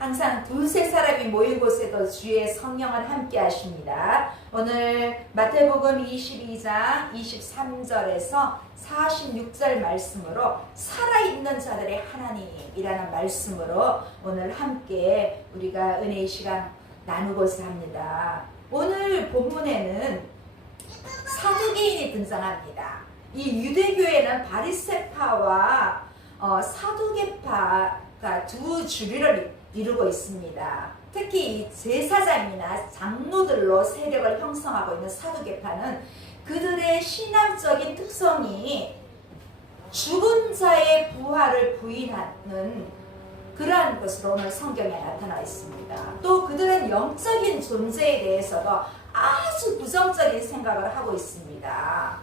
항상 두세 사람이 모인 곳에도 주의 성령은 함께 하십니다. 오늘 마태복음 22장 23절에서 46절 말씀으로 살아있는 자들의 하나님이라는 말씀으로 오늘 함께 우리가 은혜의 시간 나누고자 합니다. 오늘 본문에는 사두개인이 등장합니다. 이 유대교회는 바리새파와 사두개파가 두 주류를 이루고 있습니다. 특히 이 제사장이나 장로들로 세력을 형성하고 있는 사두개파는 그들의 신앙적인 특성이 죽은 자의 부활을 부인하는 그러한 것으로 오늘 성경에 나타나 있습니다. 또 그들은 영적인 존재에 대해서도 아주 부정적인 생각을 하고 있습니다.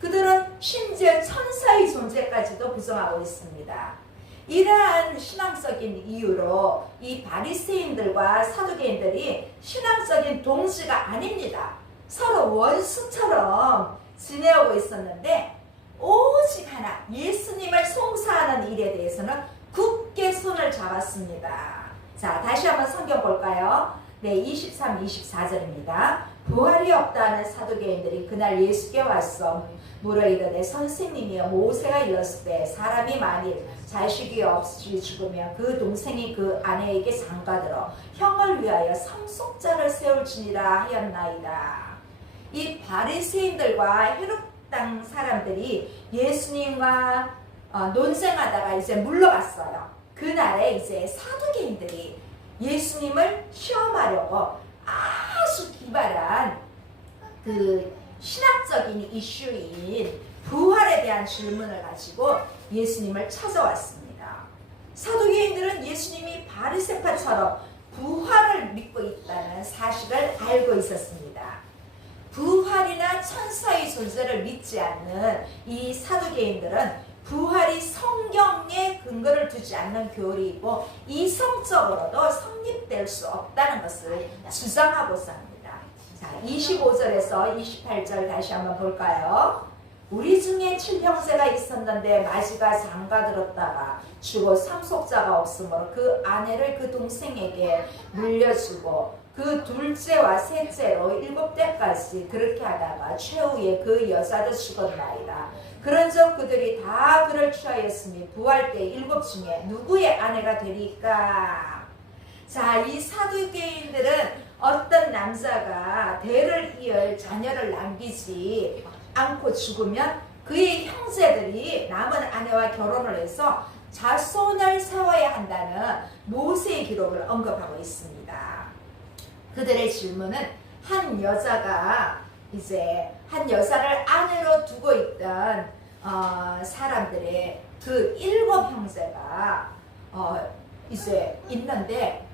그들은 심지어 천사의 존재까지도 부정하고 있습니다. 이러한 신앙적인 이유로 이 바리새인들과 사두개인들이 신앙적인 동지가 아닙니다. 서로 원수처럼 지내오고 있었는데 오직 하나 예수님을 송사하는 일에 대해서는 굳게 손을 잡았습니다. 자, 다시 한번 성경 볼까요? 네, 23, 24절입니다. 부활이 없다는 사두개인들이 그날 예수께 와서 물어 이르되 선생님이여 모세가 일렀을 때 사람이 만일 자식이 없이 죽으면 그 동생이 그 아내에게 장가들어 형을 위하여 상속자를 세울지니라 하였나이다. 이 바리새인들과 헤롯 땅 사람들이 예수님과 논쟁하다가 이제 물러갔어요. 그날에 이제 사두개인들이 예수님을 시험하려고 아주 기발한 그 신학적인 이슈인 부활에 대한 질문을 가지고 예수님을 찾아왔습니다. 사두개인들은 예수님이 바리새파처럼 부활을 믿고 있다는 사실을 알고 있었습니다. 부활이나 천사의 존재를 믿지 않는 이 사두개인들은 부활이 성경에 근거를 두지 않는 교리이고 이성적으로도 성립될 수 없다는 것을 주장하고자 합니다. 자, 25절에서 28절 다시 한번 볼까요? 우리 중에 7형제가 있었는데 마지가 장가들었다가 죽어 상속자가 없으므로 그 아내를 그 동생에게 물려주고 그 둘째와 셋째로 7대까지 그렇게 하다가 최후에 그 여자도 죽었나이다. 그런즉 그들이 다 그를 취하였으니 부활 때 7 중에 누구의 아내가 되리까? 자, 이 사두개인들은 어떤 남자가 대를 이을 자녀를 남기지 않고 죽으면 그의 형제들이 남은 아내와 결혼을 해서 자손을 세워야 한다는 모세의 기록을 언급하고 있습니다. 그들의 질문은 한 여자가 이제 한 여자를 아내로 두고 있던 사람들의 그 7 형제가 이제 있는데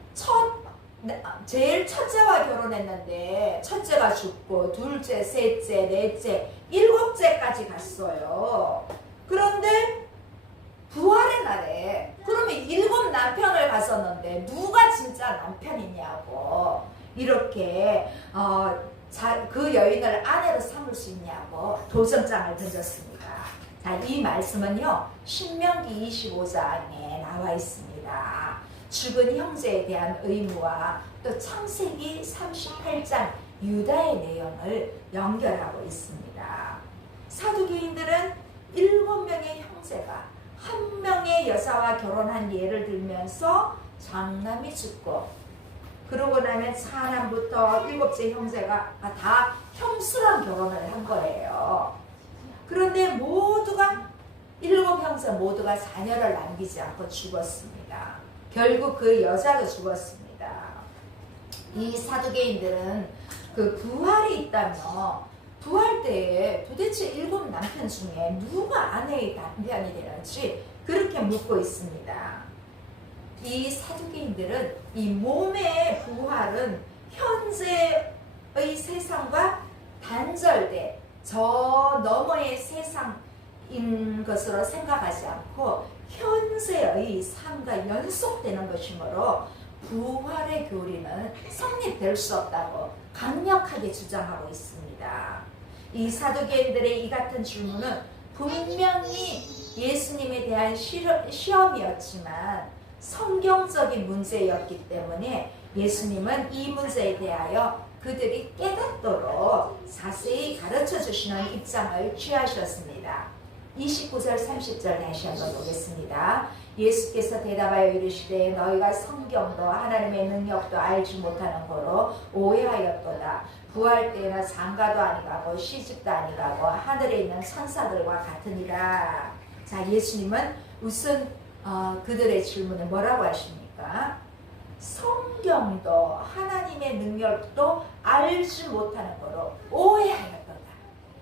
제일 첫째와 결혼했는데 첫째가 죽고 둘째, 셋째, 넷째, 7째까지 갔어요. 그런데 부활의 날에 그러면 7 남편을 가졌는데 누가 진짜 남편이냐고 이렇게 그 여인을 아내로 삼을 수 있냐고 도전장을 던졌습니다. 자, 이 말씀은요 신명기 25장에 나와 있습니다. 죽은 형제에 대한 의무와 또 창세기 38장 유다의 내용을 연결하고 있습니다. 사두개인들은 7명의 형제가 한 명의 여자와 결혼한 예를 들면서 장남이 죽고 그러고 나면 차남부터 7째 형제가 다 형수랑 결혼을 한 거예요. 그런데 모두가 7 형제 모두가 자녀를 남기지 않고 죽었습니다. 결국 그 여자도 죽었습니다. 이 사두개인들은 그 부활이 있다면 부활 때에 도대체 7 남편 중에 누가 아내의 남편이 되는지 그렇게 묻고 있습니다. 이 사두개인들은 이 몸의 부활은 현재의 세상과 단절돼 저 너머의 세상인 것으로 생각하지 않고 현재의 삶과 연속되는 것이므로 부활의 교리는 성립될 수 없다고 강력하게 주장하고 있습니다. 이 사두개인들의 이 같은 질문은 분명히 예수님에 대한 시험이었지만 성경적인 문제였기 때문에 예수님은 이 문제에 대하여 그들이 깨닫도록 자세히 가르쳐 주시는 입장을 취하셨습니다. 29절 30절 다시 한번 보겠습니다. 예수께서 대답하여 이르시되 너희가 성경도 하나님의 능력도 알지 못하는 거로 오해하였도다. 부활 때나 장가도 아니가고 시집도 아니가고 하늘에 있는 천사들과 같으니라. 자, 예수님은 우선 그들의 질문에 뭐라고 하십니까? 성경도 하나님의 능력도 알지 못하는 거로 오해하였도다.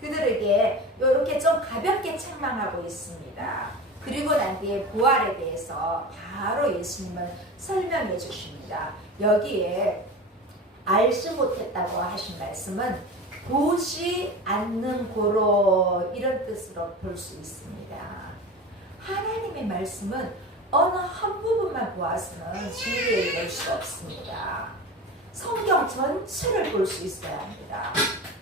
그들에게 이렇게 좀 가볍게 책망하고 있습니다. 그리고 난 뒤에 부활에 대해서 바로 예수님은 설명해 주십니다. 여기에 알지 못했다고 하신 말씀은 보지 않는 고로 이런 뜻으로 볼 수 있습니다. 하나님의 말씀은 어느 한 부분만 보아서는 진리를 볼 수 없습니다. 성경 전체를 볼 수 있어야 합니다.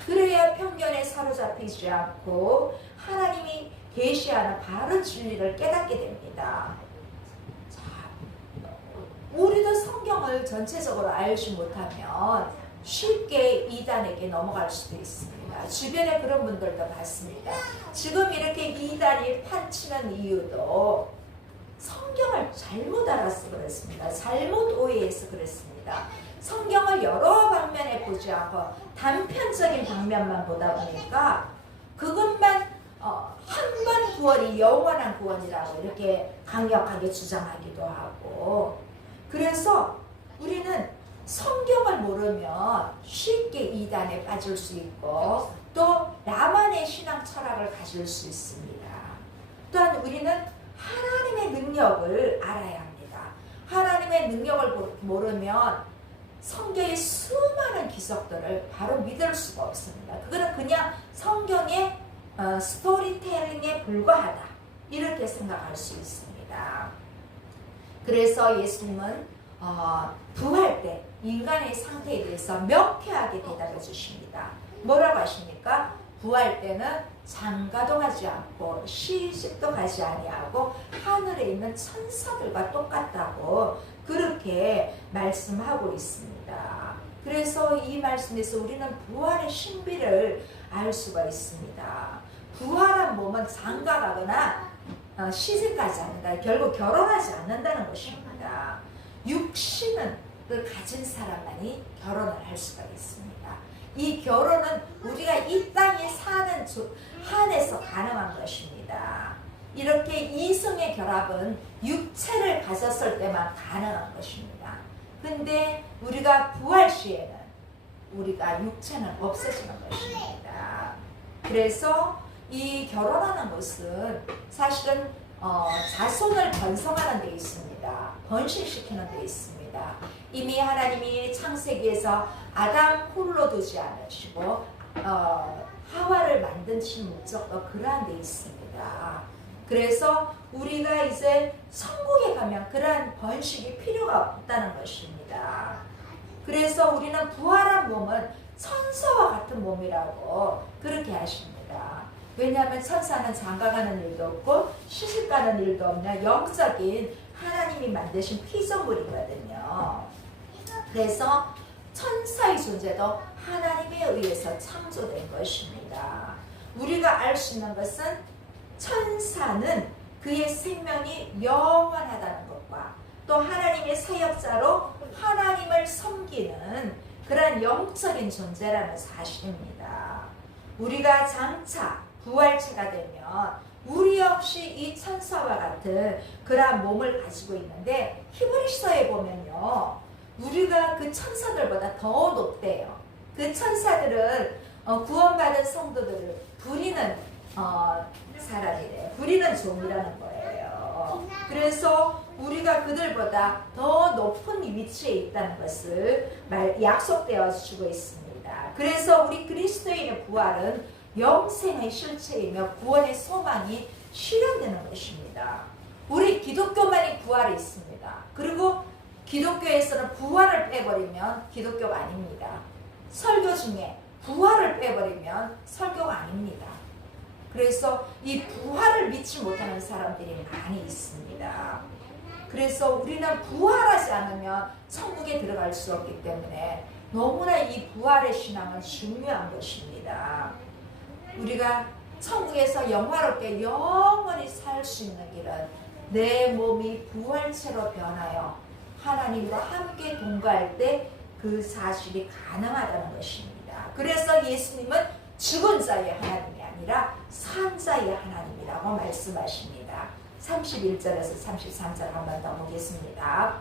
그래야 편견에 사로잡히지 않고 하나님이 계시하는 바른 진리를 깨닫게 됩니다. 자, 우리도 성경을 전체적으로 알지 못하면 쉽게 이단에게 넘어갈 수도 있습니다. 주변에 그런 분들도 봤습니다. 지금 이렇게 이단이 판치는 이유도 성경을 잘못 알아서 그렇습니다. 잘못 오해해서 그렇습니다. 성경을 여러 방면에 보지 않고 단편적인 방면만 보다 보니까 그것만 한 번 구원이 영원한 구원이라고 이렇게 강력하게 주장하기도 하고, 그래서 우리는 성경을 모르면 쉽게 이단에 빠질 수 있고 또 나만의 신앙 철학을 가질 수 있습니다. 또한 우리는 하나님의 능력을 알아야 합니다. 하나님의 능력을 모르면 성경의 수많은 기적들을 바로 믿을 수가 없습니다. 그거는 그냥 성경의 스토리텔링에 불과하다, 이렇게 생각할 수 있습니다. 그래서 예수님은 부활 때 인간의 상태에 대해서 명쾌하게 대답해 주십니다. 뭐라고 하십니까? 부활 때는 장가도 가지 않고 시집도 가지 아니하고 하늘에 있는 천사들과 똑같다고 그렇게 말씀하고 있습니다. 그래서 이 말씀에서 우리는 부활의 신비를 알 수가 있습니다. 부활한 몸은 장가가거나 시집가지 않는다. 결국 결혼하지 않는다는 것입니다. 육신을 가진 사람만이 결혼을 할 수가 있습니다. 이 결혼은 우리가 이 땅에 사는 한에서 가능한 것입니다. 이렇게 이성의 결합은 육체를 가졌을 때만 가능한 것입니다. 근데 우리가 부활 시에는 우리가 육체는 없어지는 것입니다. 그래서 이 결혼하는 것은 사실은 자손을 번성하는 데 있습니다. 번식시키는 데 있습니다. 이미 하나님이 창세기에서 아담 홀로 두지 않으시고 하와를 만드신 목적도 그러한 데 있습니다. 그래서 우리가 이제 천국에 가면 그러한 번식이 필요가 없다는 것입니다. 그래서 우리는 부활한 몸은 천사와 같은 몸이라고 그렇게 하십니다. 왜냐하면 천사는 장가가는 일도 없고 시집가는 일도 없는 영적인 하나님이 만드신 피조물이거든요. 그래서 천사의 존재도 하나님에 의해서 창조된 것입니다. 우리가 알 수 있는 것은 천사는 그의 생명이 영원하다는 것과 또 하나님의 사역자로 하나님을 섬기는 그런 영적인 존재라는 사실입니다. 우리가 장차 부활체가 되면 우리 역시 이 천사와 같은 그러한 몸을 가지고 있는데 히브리서에 보면요, 우리가 그 천사들보다 더 높대요. 그 천사들은 구원받은 성도들을 부리는 사람이래요. 부리는 종이라는 거예요. 그래서 우리가 그들보다 더 높은 위치에 있다는 것을 약속되어 주고 있습니다. 그래서 우리 그리스도인의 부활은 영생의 실체이며 구원의 소망이 실현되는 것입니다. 우리 기독교만이 부활이 있습니다. 그리고 기독교에서는 부활을 빼버리면 기독교가 아닙니다. 설교 중에 부활을 빼버리면 설교가 아닙니다. 그래서 이 부활을 믿지 못하는 사람들이 많이 있습니다. 그래서 우리는 부활하지 않으면 천국에 들어갈 수 없기 때문에 너무나 이 부활의 신앙은 중요한 것입니다. 우리가 천국에서 영화롭게 영원히 살 수 있는 길은 내 몸이 부활체로 변하여 하나님과 함께 동거할 때 그 사실이 가능하다는 것입니다. 그래서 예수님은 죽은 자의 하나님이 아니라 산 자의 하나님이라고 말씀하십니다. 31절에서 33절 한 번 더 보겠습니다.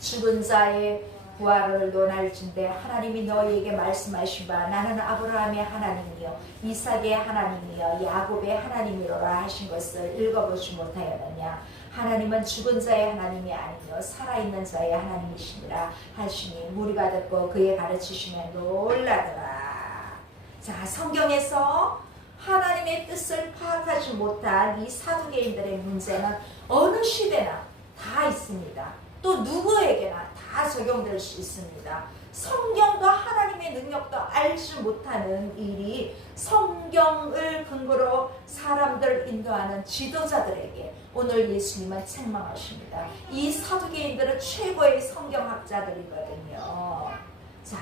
죽은 자의 부활을 논할진대 하나님이 너희에게 말씀하신 바 나는 아브라함의 하나님이요 이삭의 하나님이요 야곱의 하나님이로라 하신 것을 읽어보지 못하였느냐. 하나님은 죽은 자의 하나님이 아니요 살아있는 자의 하나님이시니라 하시니 무리가 듣고 그의 가르치심에 놀라더라. 자, 성경에서 하나님의 뜻을 파악하지 못한 이 사두개인들의 문제는 어느 시대나 다 있습니다. 또 누구에게나 다 적용될 수 있습니다. 성경도 하나님의 능력도 알지 못하는 일이 성경을 근거로 사람들 인도하는 지도자들에게 오늘 예수님은 책망하십니다. 이 사두개인들은 최고의 성경학자들이거든요. 자,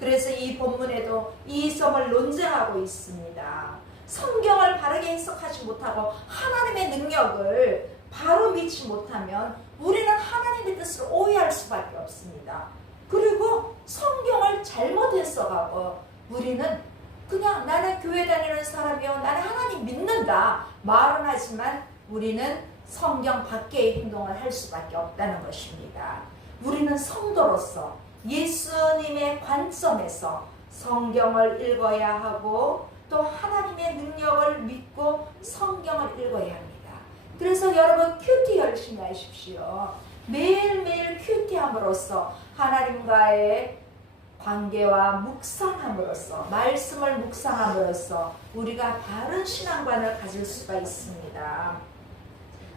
그래서 이 본문에도 이 점을 논쟁하고 있습니다. 성경을 바르게 해석하지 못하고 하나님의 능력을 바로 믿지 못하면 우리는 하나님의 뜻을 오해할 수밖에 없습니다. 그리고 성경을 잘못 해석하고 우리는 그냥 나는 교회 다니는 사람이요 나는 하나님 믿는다 말은 하지만 우리는 성경 밖의 행동을 할 수밖에 없다는 것입니다. 우리는 성도로서 예수님의 관점에서 성경을 읽어야 하고 또 하나님의 능력을 믿고 성경을 읽어야 합니다. 그래서 여러분 큐티 열심히 하십시오. 매일매일 큐티함으로써 하나님과의 관계와 묵상함으로써 말씀을 묵상함으로써 우리가 바른 신앙관을 가질 수가 있습니다.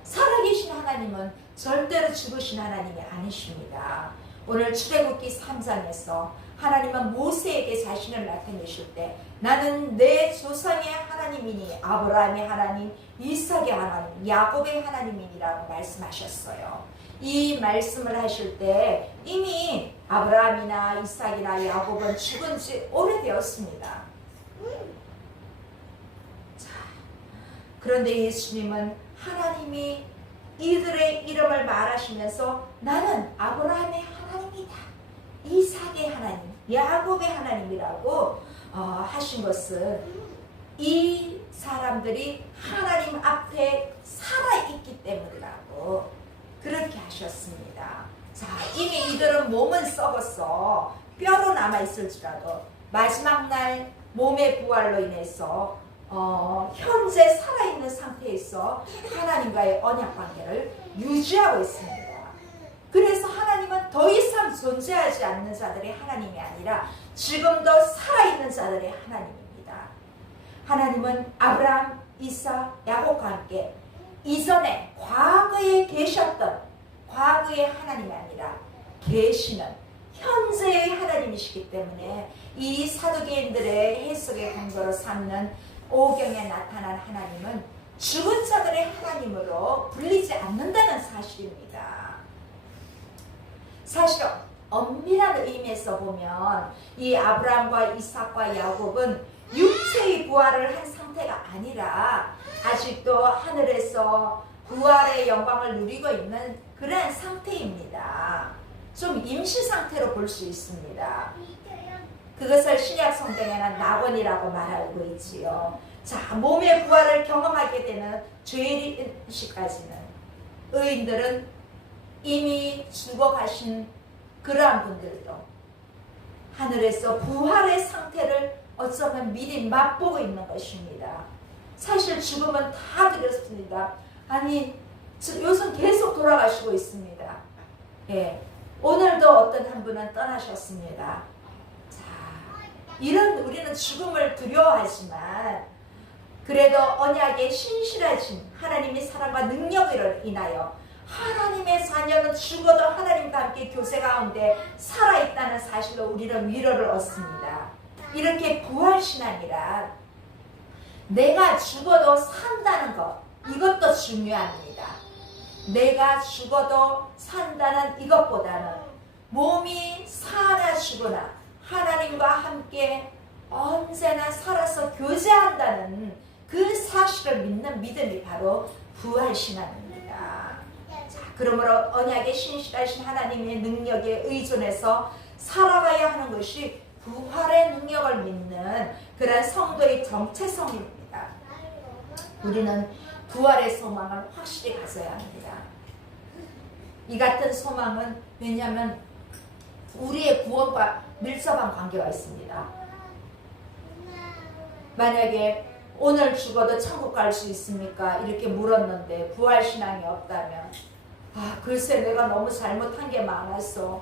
살아계신 하나님은 절대로 죽으신 하나님이 아니십니다. 오늘 출애굽기 3장에서 하나님은 모세에게 자신을 나타내실 때 나는 내 조상의 하나님이니 아브라함의 하나님, 이삭의 하나님, 야곱의 하나님이니라고 말씀하셨어요. 이 말씀을 하실 때 이미 아브라함이나 이삭이나 야곱은 죽은 지 오래되었습니다. 자, 그런데 예수님은 하나님이 이들의 이름을 말하시면서 나는 아브라함의 하나님이다. 이삭의 하나님, 야곱의 하나님이라고 하신 것은 이 사람들이 하나님 앞에 살아있기 때문이라고 그렇게 하셨습니다. 자, 이미 이들은 몸은 썩었어. 뼈로 남아있을지라도 마지막 날 몸의 부활로 인해서 현재 살아있는 상태에서 하나님과의 언약 관계를 유지하고 있습니다. 그래서 하나님은 더 이상 존재하지 않는 자들의 하나님이 아니라 지금도 살아있는 자들의 하나님입니다. 하나님은 아브라함, 이삭, 야곱과 함께 이전에 과거에 계셨던 과거의 하나님이 아니라 계시는 현재의 하나님이시기 때문에 이 사두개인들의 해석의 근거로 삼는 오경에 나타난 하나님은 죽은 자들의 하나님으로 불리지 않는다는 사실입니다. 사실 엄밀한 의미에서 보면 이 아브라함과 이삭과 야곱은 육체의 부활을 한 상태가 아니라 아직도 하늘에서 부활의 영광을 누리고 있는 그러한 상태입니다. 좀 임시 상태로 볼 수 있습니다. 그것을 신약 성경에는 낙원이라고 말하고 있지요. 자, 몸의 부활을 경험하게 되는 죄인 시까지는 의인들은 이미 죽어가신 그러한 분들도 하늘에서 부활의 상태를 어쩌면 미리 맛보고 있는 것입니다. 사실 죽음은 다 그렇습니다. 아니, 요즘 계속 돌아가시고 있습니다. 예, 오늘도 어떤 한 분은 떠나셨습니다. 자, 이런 우리는 죽음을 두려워하지만 그래도 언약의 신실하신 하나님의 사랑과 능력을 인하여 하나님의 자녀는 죽어도 하나님과 함께 교제 가운데 살아있다는 사실로 우리는 위로를 얻습니다. 이렇게 부활신앙이란 내가 죽어도 산다는 것, 이것도 중요합니다. 내가 죽어도 산다는 이것보다는 몸이 사나 죽으나 하나님과 함께 언제나 살아서 교제한다는 그 사실을 믿는 믿음이 바로 부활신앙입니다. 자, 그러므로 언약의 신실하신 하나님의 능력에 의존해서 살아가야 하는 것이 부활의 능력을 믿는 그런 성도의 정체성입니다. 우리는 부활의 소망을 확실히 가져야 합니다. 이 같은 소망은 왜냐하면 우리의 구원과 밀접한 관계가 있습니다. 만약에 오늘 죽어도 천국 갈 수 있습니까? 이렇게 물었는데 부활신앙이 없다면 글쎄 내가 너무 잘못한 게 많았어.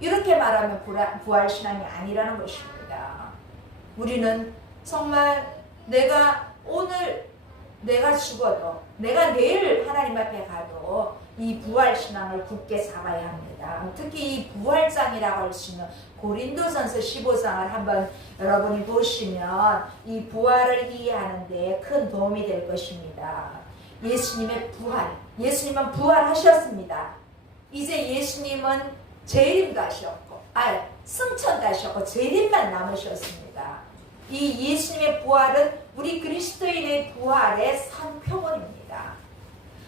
이렇게 말하면 부활신앙이 아니라는 것입니다. 우리는 정말 내가 죽어도 내가 내일 하나님 앞에 가도 이 부활신앙을 굳게 잡아야 합니다. 특히 이 부활장이라고 할 수 있는 고린도전서 15장을 한번 여러분이 보시면 이 부활을 이해하는 데 큰 도움이 될 것입니다. 예수님의 부활, 예수님은 부활하셨습니다. 이제 예수님은 재림도 하셨고 승천도 하셨고 재림만 남으셨습니다. 이 예수님의 부활은 우리 그리스도인의 부활의 상표본입니다.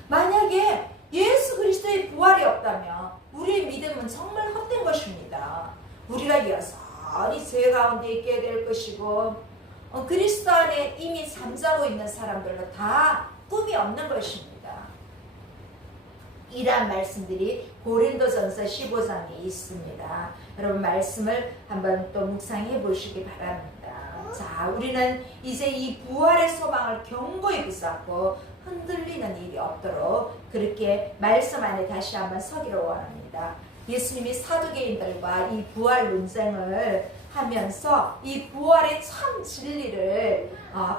만약에 예수 그리스도의 부활이 없다면 우리의 믿음은 정말 헛된 것입니다. 우리가 여전히 죄 가운데 있게 될 것이고 그리스도 안에 이미 잠자고 있는 사람들은 다 꿈이 없는 것입니다. 이러한 말씀들이 고린도전서 15장에 있습니다. 여러분 말씀을 한번 또 묵상해 보시기 바랍니다. 자, 우리는 이제 이 부활의 소망을 견고히 붙잡고 흔들리는 일이 없도록 그렇게 말씀 안에 다시 한번 서기를 원합니다. 예수님이 사두개인들과 이 부활 논쟁을 하면서 이 부활의 참 진리를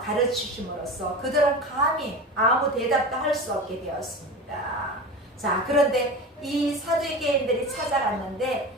가르치심으로써 그들은 감히 아무 대답도 할 수 없게 되었습니다. 자, 그런데 이 사두개인들이 찾아갔는데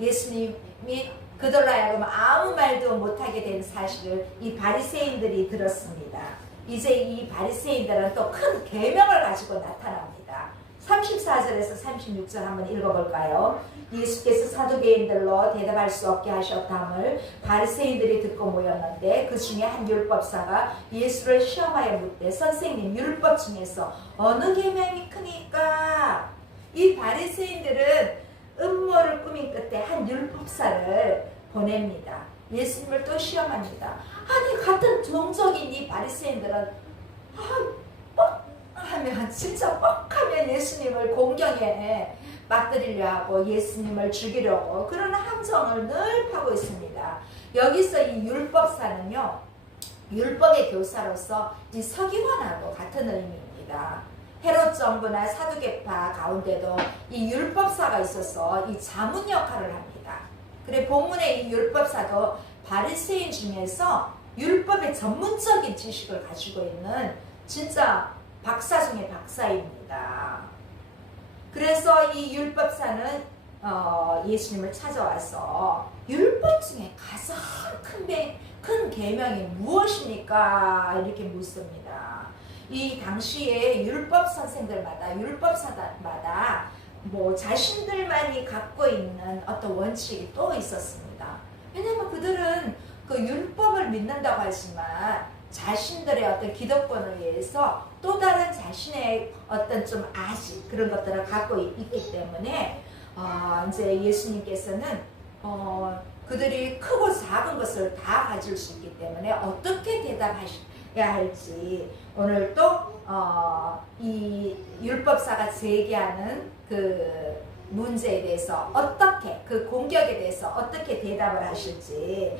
예수님이 그들로 하여금 아무 말도 못하게 된 사실을 이 바리새인들이 들었습니다. 이제 이 바리새인들은 또 큰 계명을 가지고 나타납니다. 34절에서 36절 한번 읽어볼까요? 예수께서 사두개인들로 대답할 수 없게 하셨다함을 바리새인들이 듣고 모였는데 그 중에 한 율법사가 예수를 시험하여 묻되 선생님 율법 중에서 어느 계명이 크니까? 이 바리새인들은 음모를 꾸민 끝에 한 율법사를 보냅니다. 예수님을 또 시험합니다. 아니 같은 종족인 이 바리새인들은 뻑하면 진짜 뻑하면 예수님을 공경에 맞들이려 하고 예수님을 죽이려고 그런 함정을 늘 파고 있습니다. 여기서 이 율법사는요 율법의 교사로서 이 서기관하고 같은 의미입니다. 헤롯 정부나 사두개파 가운데도 이 율법사가 있어서 이 자문 역할을 합니다. 그래 본문의 이 율법사도 바리새인 중에서 율법의 전문적인 지식을 가지고 있는 진짜 박사 중에 박사입니다. 그래서 이 율법사는 예수님을 찾아와서 율법 중에 가장 큰 계명이 무엇입니까? 이렇게 묻습니다. 이 당시에 율법 선생들마다 율법사마다 뭐 자신들만이 갖고 있는 어떤 원칙이 또 있었습니다. 왜냐하면 그들은 그 율법을 믿는다고 하지만 자신들의 어떤 기득권을 위해서 또 다른 자신의 어떤 좀 아식 그런 것들을 갖고 있기 때문에 이제 예수님께서는 그들이 크고 작은 것을 다 가질 수 있기 때문에 어떻게 대답하셔야 할지 오늘 또 이 율법사가 제기하는 그 문제에 대해서 어떻게 그 공격에 대해서 어떻게 대답을 하실지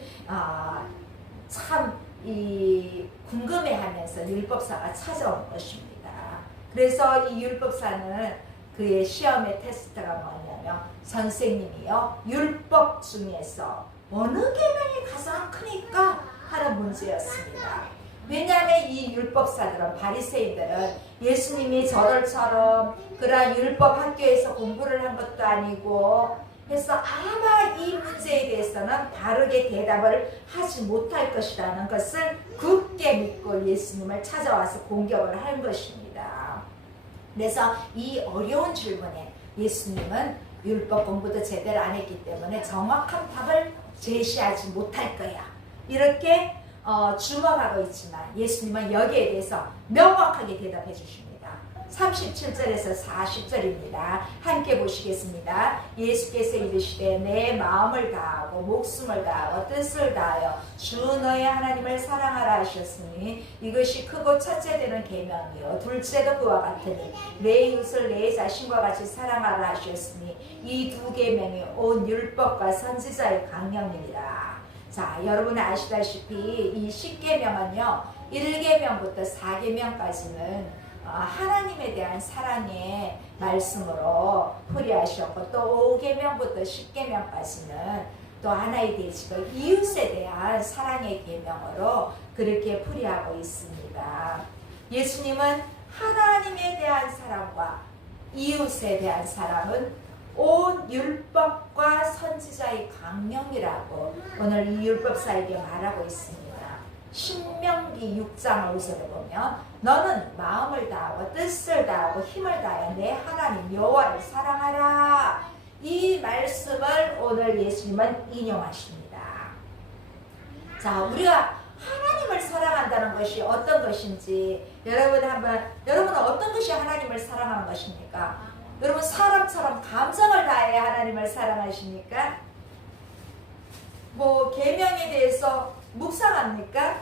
참 궁금해하면서 율법사가 찾아온 것입니다. 그래서 이 율법사는 그의 시험의 테스트가 뭐냐면 선생님이요 율법 중에서 어느 계명이 가장 크니까 하는 문제였습니다. 왜냐하면 이 율법사들은 바리새인들은 예수님이 저들처럼 그러한 율법 학교에서 공부를 한 것도 아니고 그래서 아마 이 문제에 대해서는 바르게 대답을 하지 못할 것이라는 것을 굳게 믿고 예수님을 찾아와서 공격을 한 것입니다. 그래서 이 어려운 질문에 예수님은 율법 공부도 제대로 안 했기 때문에 정확한 답을 제시하지 못할 거야. 이렇게 주목하고 있지만 예수님은 여기에 대해서 명확하게 대답해 주십니다. 37절에서 40절입니다. 함께 보시겠습니다. 예수께서 이르시되 내 마음을 다하고 목숨을 다하고 뜻을 다하여 주 너의 하나님을 사랑하라 하셨으니 이것이 크고 첫째 되는 계명이요 둘째도 그와 같으니 내 이웃을 내 자신과 같이 사랑하라 하셨으니 이 두 계명이 온 율법과 선지자의 강령이니라. 자, 여러분 아시다시피 이 10계명은요 1계명부터 4계명까지는 하나님에 대한 사랑의 말씀으로 풀이하셨고 또 5계명부터 10계명까지는 또 하나의 대지고 이웃에 대한 사랑의 계명으로 그렇게 풀이하고 있습니다. 예수님은 하나님에 대한 사랑과 이웃에 대한 사랑은 온 율법과 선지자의 강령이라고 오늘 이 율법사에게 말하고 있습니다. 신명기 6장 5절에 보면 너는 마음을 다하고 뜻을 다하고 힘을 다하여 내 하나님 여호와를 사랑하라. 이 말씀을 오늘 예수님은 인용하십니다. 자, 우리가 하나님을 사랑한다는 것이 어떤 것인지 여러분은 어떤 것이 하나님을 사랑하는 것입니까? 여러분 사람처럼 감정을 다해 하나님을 사랑하십니까? 계명에 대해서 묵상합니까?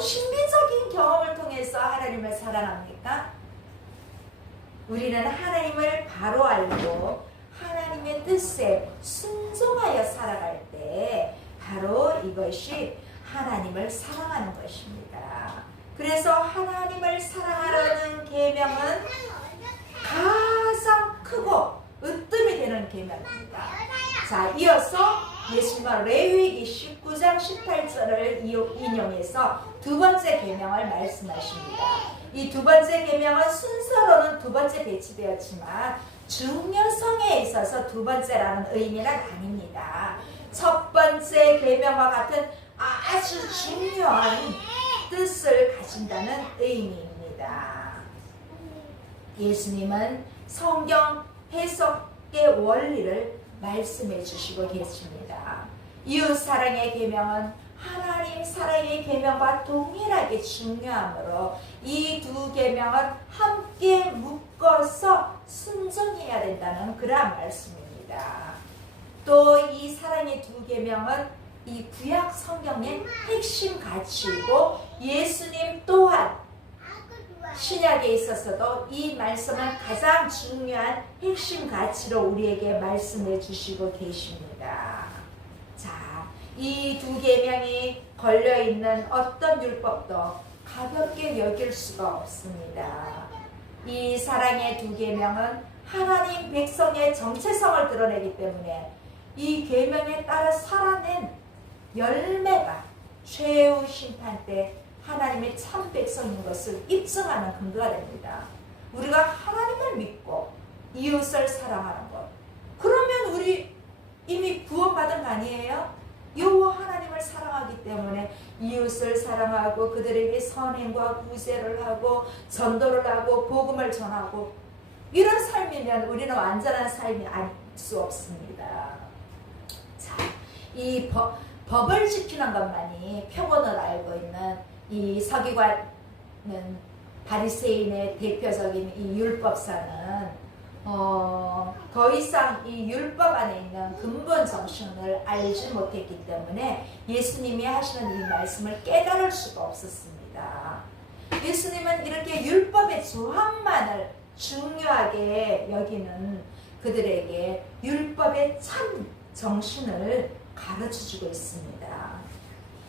신비적인 경험을 통해서 하나님을 사랑합니까? 우리는 하나님을 바로 알고 하나님의 뜻에 순종하여 살아갈 때 바로 이것이 하나님을 사랑하는 것입니다. 그래서 하나님을 사랑하라는 계명은 가장 크고 으뜸이 되는 계명입니다. 자, 이어서 예수님은 레위기 19장 18절을 인용해서 두 번째 계명을 말씀하십니다. 이 두 번째 계명은 순서로는 두 번째 배치되었지만 중요성에 있어서 두 번째라는 의미는 아닙니다. 첫 번째 계명과 같은 아주 중요한 뜻을 가진다는 의미입니다. 예수님은 성경 해석의 원리를 말씀해 주시고 계십니다. 이웃 사랑의 계명은 하나님 사랑의 계명과 동일하게 중요하므로 이 두 계명은 함께 묶어서 순종해야 된다는 그러한 말씀입니다. 또 이 사랑의 두 계명은 이 구약 성경의 핵심 가치이고 예수님 또한 신약에 있어서도 이 말씀은 가장 중요한 핵심 가치로 우리에게 말씀해 주시고 계십니다. 자, 이 두 계명이 걸려있는 어떤 율법도 가볍게 여길 수가 없습니다. 이 사랑의 두 계명은 하나님 백성의 정체성을 드러내기 때문에 이 계명에 따라 살아낸 열매가 최후 심판 때 하나님의 참 백성인 것을 입증하는 근거가 됩니다. 우리가 하나님을 믿고 이웃을 사랑하는 것, 그러면 우리 이미 구원받은 거 아니에요? 여호와 하나님을 사랑하기 때문에 이웃을 사랑하고 그들에게 선행과 구제를 하고 전도를 하고 복음을 전하고 이런 삶이면 우리는 완전한 삶이 아닐 수 없습니다. 자, 이 법을 지키는 것만이 표본을 알고 있는 이 서기관은 바리새인의 대표적인 이 율법사는 더 이상 이 율법 안에 있는 근본 정신을 알지 못했기 때문에 예수님이 하시는 이 말씀을 깨달을 수가 없었습니다. 예수님은 이렇게 율법의 조항만을 중요하게 여기는 그들에게 율법의 참 정신을 가르쳐주고 있습니다.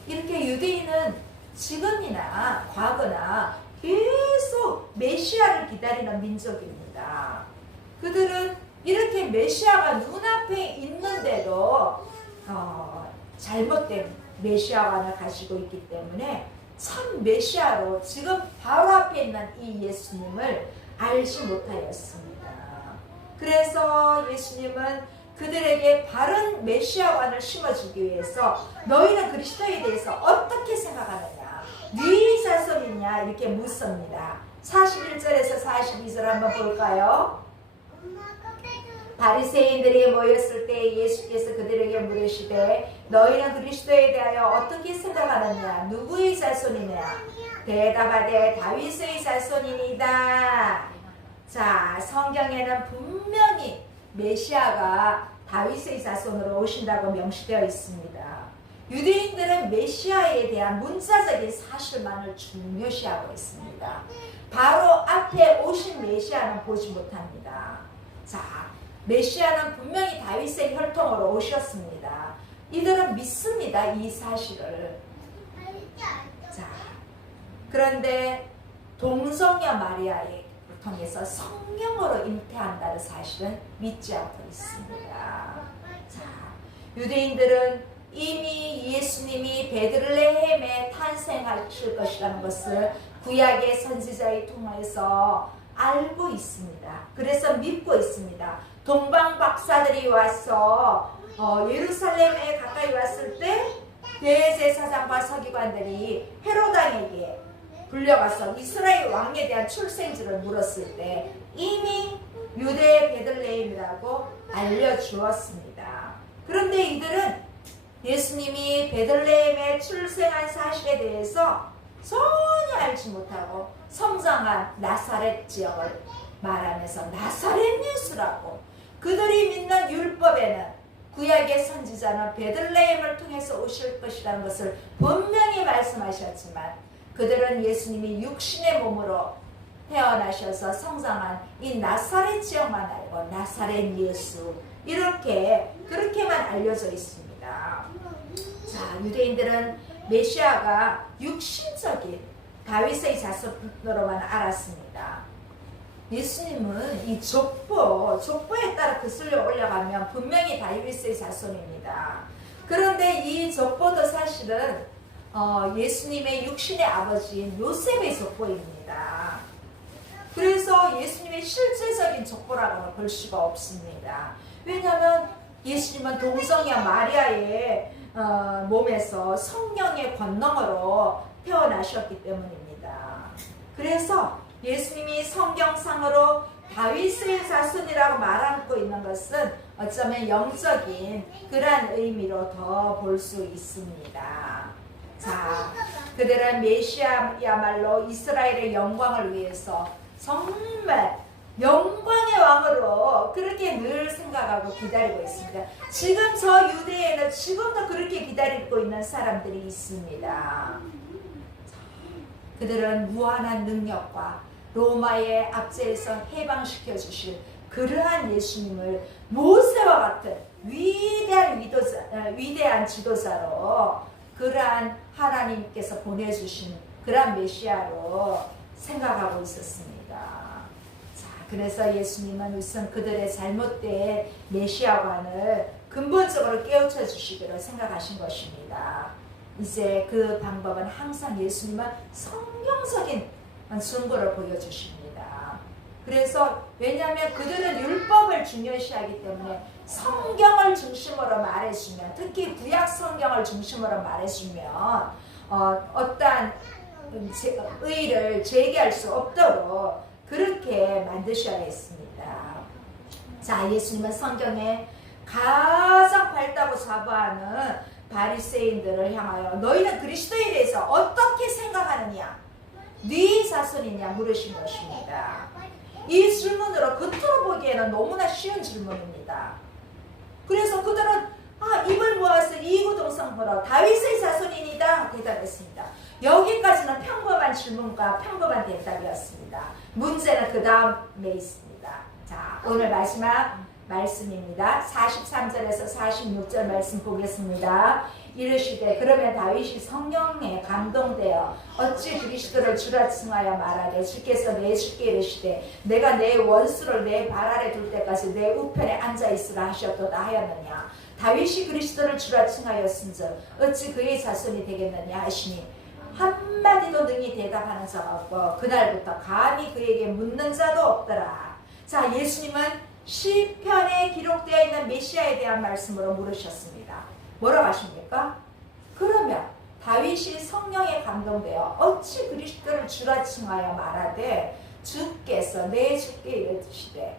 이렇게 유대인은 지금이나 과거나 계속 메시아를 기다리는 민족입니다. 그들은 이렇게 메시아가 눈앞에 있는데도 잘못된 메시아관을 가지고 있기 때문에 참 메시아로 지금 바로 앞에 있는 이 예수님을 알지 못하였습니다. 그래서 예수님은 그들에게 바른 메시아관을 심어주기 위해서 너희는 그리스도에 대해서 어떻게 생각하느냐, 네 자손이냐 이렇게 묻습니다. 41절에 41절에서 42절 한번 볼까요? 바리새인들이 모였을 때 예수께서 그들에게 물으시되 너희는 그리스도에 대하여 어떻게 생각하느냐? 누구의 자손이냐? 대답하되 다윗의 자손이니이다. 자, 성경에는 분명히 메시아가 다윗의 자손으로 오신다고 명시되어 있습니다. 유대인들은 메시아에 대한 문자적인 사실만을 중요시하고 있습니다. 바로 앞에 오신 메시아는 보지 못합니다. 자, 메시아는 분명히 다윗의 혈통으로 오셨습니다. 이들은 믿습니다. 이 사실을. 자, 그런데 동성녀 마리아를 통해서 성령으로 잉태한다는 사실은 믿지 않고 있습니다. 자, 유대인들은 이미 예수님이 베들레헴에 탄생하실 것이라는 것을 구약의 선지자를 통해서 알고 있습니다. 그래서 믿고 있습니다. 동방 박사들이 와서 예루살렘에 가까이 왔을 때 대제사장과 서기관들이 헤로당에게 불려가서 이스라엘 왕에 대한 출생지를 물었을 때 이미 유대 베들레헴이라고 알려주었습니다. 그런데 이들은 예수님이 베들레헴에 출생한 사실에 대해서 전혀 알지 못하고 성장한 나사렛 지역을 말하면서 나사렛 예수라고, 그들이 믿는 율법에는 구약의 선지자는 베들레헴을 통해서 오실 것이라는 것을 분명히 말씀하셨지만 그들은 예수님이 육신의 몸으로 태어나셔서 성장한 이 나사렛 지역만 알고 나사렛 예수 그렇게만 알려져 있습니다. 자, 유대인들은 메시아가 육신적인 다윗의 자손으로만 알았습니다. 예수님은 이 족보에 따라 거슬려 올라가면 분명히 다윗의 자손입니다. 그런데 이 족보도 사실은 예수님의 육신의 아버지인 요셉의 족보입니다. 그래서 예수님의 실제적인 족보라고는 볼 수가 없습니다. 왜냐하면 예수님은 동성녀 마리아의 몸에서 성령의 권능으로 태어나셨기 때문입니다. 그래서 예수님이 성경상으로 다윗의 자손이라고 말하고 있는 것은 어쩌면 영적인 그러한 의미로 더 볼 수 있습니다. 자, 그들은 메시아야말로 이스라엘의 영광을 위해서 정말 영광의 왕으로 그렇게 늘 생각하고 기다리고 있습니다. 지금 저 유대에는 지금도 그렇게 기다리고 있는 사람들이 있습니다. 그들은 무한한 능력과 로마의 압제에서 해방시켜 주실 그러한 예수님을 모세와 같은 위대한 지도자로 그러한 하나님께서 보내주신 그러한 메시아로 생각하고 있었습니다. 자, 그래서 예수님은 우선 그들의 잘못된 메시아관을 근본적으로 깨우쳐 주시기로 생각하신 것입니다. 이제 그 방법은 항상 예수님은 성경적인 증거를 보여주십니다. 그래서 왜냐하면 그들은 율법을 중요시하기 때문에 성경을 중심으로 말해주면, 특히 구약 성경을 중심으로 말해주면 어떠한 의의를 제기할 수 없도록 그렇게 만드셔야겠습니다. 자, 예수님은 성경에 가장 밝다고 자부하는 바리새인들을 향하여 너희는 그리스도에 대해서 어떻게 생각하느냐, 네 자손이냐 물으신 것입니다. 이 질문으로 겉으로 보기에는 너무나 쉬운 질문입니다. 그래서 그들은 입을 모아서 이구동성으로 다윗의 자손이니다 대답했습니다. 여기까지는 평범한 질문과 평범한 대답이었습니다. 문제는 그 다음에 있습니다. 자, 오늘 마지막 말씀입니다. 43절에서 46절 말씀 보겠습니다. 이르시되 그러면 다윗이 성령에 감동되어 어찌 그리스도를 주라 칭하여 말하되 주께서 내 주께 이르시되 내가 내 원수를 내 발 아래 둘 때까지 내 우편에 앉아있으라 하셨도다 하였느냐. 다윗이 그리스도를 주라 칭하였은즉 어찌 그의 자손이 되겠느냐 하시니 한마디도 능히 대답하는 자가 없고 그날부터 감히 그에게 묻는 자도 없더라. 자, 예수님은 시편에 기록되어 있는 메시아에 대한 말씀으로 물으셨습니다. 뭐라고 하십니까? 그러면 다윗이 성령에 감동되어 어찌 그리스도를 주라 칭하여 말하되 주께 주께서 내 주께 이르시되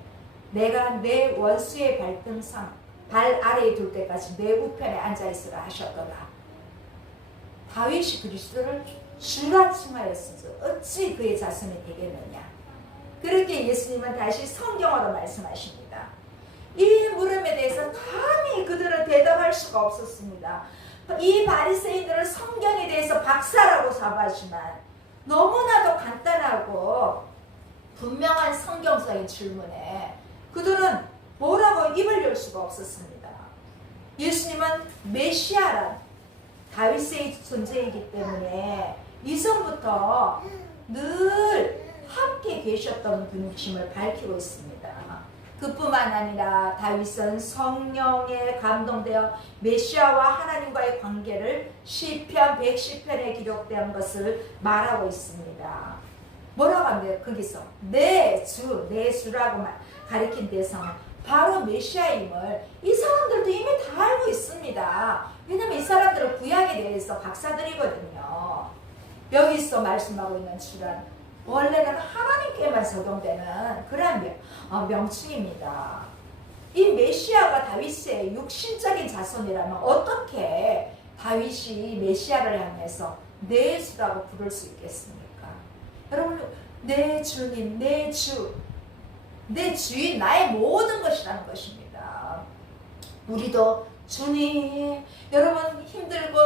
내가 내 원수의 발등상 발 아래에 둘 때까지 내 우편에 앉아있으라 하셨도다. 다윗이 그리스도를 주라 칭하였으니 어찌 그의 자손이 되겠느냐. 그렇게 예수님은 다시 성경어로 말씀하십니다. 이 물음에 대해서 감히 그들은 대답할 수가 없었습니다. 이 바리새인들은 성경에 대해서 박사라고 사과하지만 너무나도 간단하고 분명한 성경적인 질문에 그들은 뭐라고 입을 열 수가 없었습니다. 예수님은 메시아란 다윗의 존재이기 때문에 이전부터 늘 함께 계셨던 분이심을 밝히고 있습니다. 그뿐만 아니라 다윗은 성령에 감동되어 메시아와 하나님과의 관계를 시편 110편에 기록된 것을 말하고 있습니다. 뭐라고 하면 거기서 내 주라고 가리킨 대상은 바로 메시아임을 이 사람들도 이미 다 알고 있습니다. 왜냐하면 이 사람들은 구약에 대해서 박사들이거든요. 여기서 말씀하고 있는 주란 원래는 하나님께만 적용되는 그런 명칭입니다. 이 메시아가 다윗의 육신적인 자손이라면 어떻게 다윗이 메시아를 향해서 내 주라고 부를 수 있겠습니까? 여러분, 내 주님, 내 주, 내 주인, 나의 모든 것이라는 것입니다. 우리도 주님, 여러분 힘들고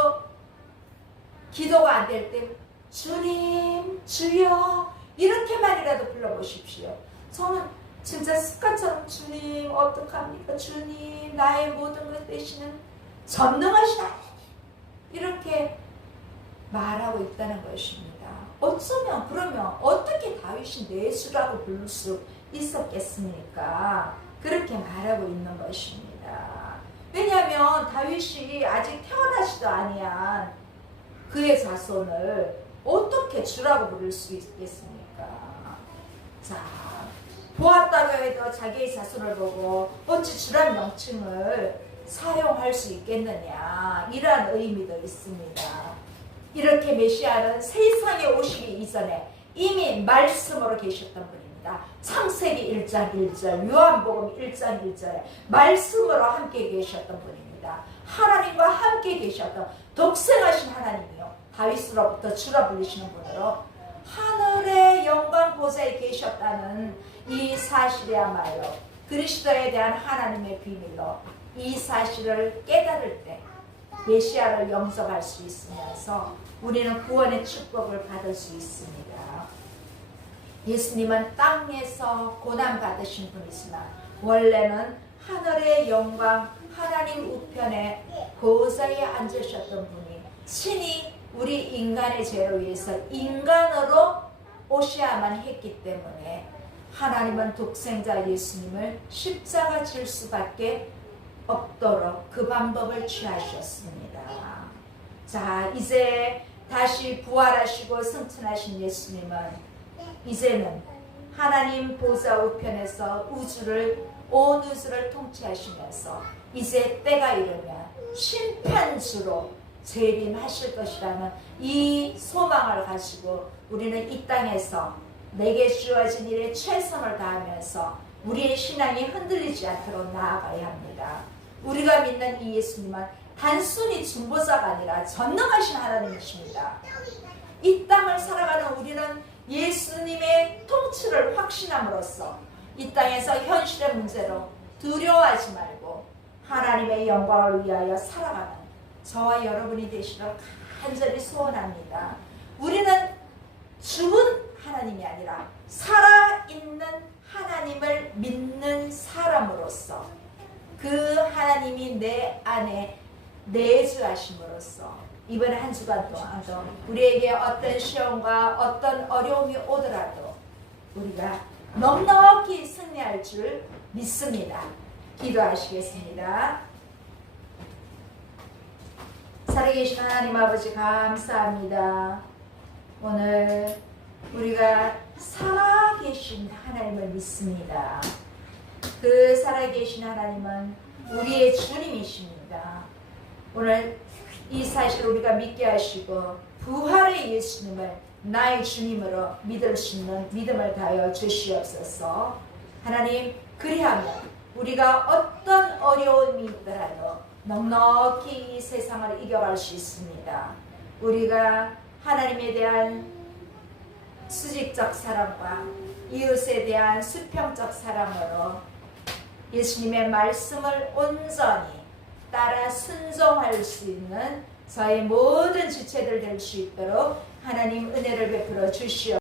기도가 안 될 때 주님, 주여 이렇게만이라도 불러보십시오. 저는 진짜 습관처럼 주님 어떡합니까? 주님 나의 모든 것 되시는 전능하신 하나님 이렇게 말하고 있다는 것입니다. 어쩌면 그러면 어떻게 다윗이 내 주라고 부를 수 있었겠습니까? 그렇게 말하고 있는 것입니다. 왜냐하면 다윗이 아직 태어나지도 아니한 그의 자손을 어떻게 주라고 부를 수 있겠습니까? 자, 보았다고 해도 자기의 자손을 보고 어찌 주란 명칭을 사용할 수 있겠느냐 이러한 의미도 있습니다. 이렇게 메시아는 세상에 오시기 이전에 이미 말씀으로 계셨던 분입니다. 창세기 1장 1절, 요한복음 1장 1절에 말씀으로 함께 계셨던 분입니다. 하나님과 함께 계셨던 독생하신 하나님이요 다윗으로부터 주라 불리시는 분으로 하늘의 영광 보좌에 계셨다는 이 사실이야말로 그리스도에 대한 하나님의 비밀로 이 사실을 깨달을 때 메시아를 영접할 수 있으면서 우리는 구원의 축복을 받을 수 있습니다. 예수님은 땅에서 고난 받으신 분이지만 원래는 하늘의 영광 하나님 우편에 보좌에 앉으셨던 분이 친히 우리 인간의 죄를 위해서 인간으로 오셔야만 했기 때문에 하나님은 독생자 예수님을 십자가 질 수밖에 없도록 그 방법을 취하셨습니다. 자, 이제 다시 부활하시고 승천하신 예수님은 이제는 하나님 보좌 우편에서 온 우주를 통치하시면서 이제 때가 이르면 심판주로 재림하실 것이라는 이 소망을 가지고 우리는 이 땅에서 내게 주어진 일에 최선을 다하면서 우리의 신앙이 흔들리지 않도록 나아가야 합니다. 우리가 믿는 이 예수님은 단순히 중보자가 아니라 전능하신 하나님이십니다. 이 땅을 살아가는 우리는 예수님의 통치를 확신함으로써 이 땅에서 현실의 문제로 두려워하지 말고 하나님의 영광을 위하여 살아가는 저와 여러분이 되시도록 간절히 소원합니다. 우리는 죽은 하나님이 아니라 살아있는 하나님을 믿는 사람으로서 그 하나님이 내 안에 내주하심으로써 이번 한 주간 동안도 우리에게 어떤 시험과 어떤 어려움이 오더라도 우리가 넉넉히 승리할 줄 믿습니다. 기도하시겠습니다. 살아계신 하나님 아버지 감사합니다. 오늘 우리가 살아계신 하나님을 믿습니다. 그 살아계신 하나님은 우리의 주님이십니다. 오늘 이 사실을 우리가 믿게 하시고 부활의 예수님을 나의 주님으로 믿을 수 있는 믿음을 다하여 주시옵소서. 하나님, 그리하면 우리가 어떤 어려움이 있더라도 넉넉히 이 세상을 이겨갈 수 있습니다. 우리가 하나님에 대한 수직적 사랑과 이웃에 대한 수평적 사랑으로 예수님의 말씀을 온전히 따라 순종할 수 있는 저의 모든 지체들 될 수 있도록 하나님 은혜를 베풀어 주시옵소서.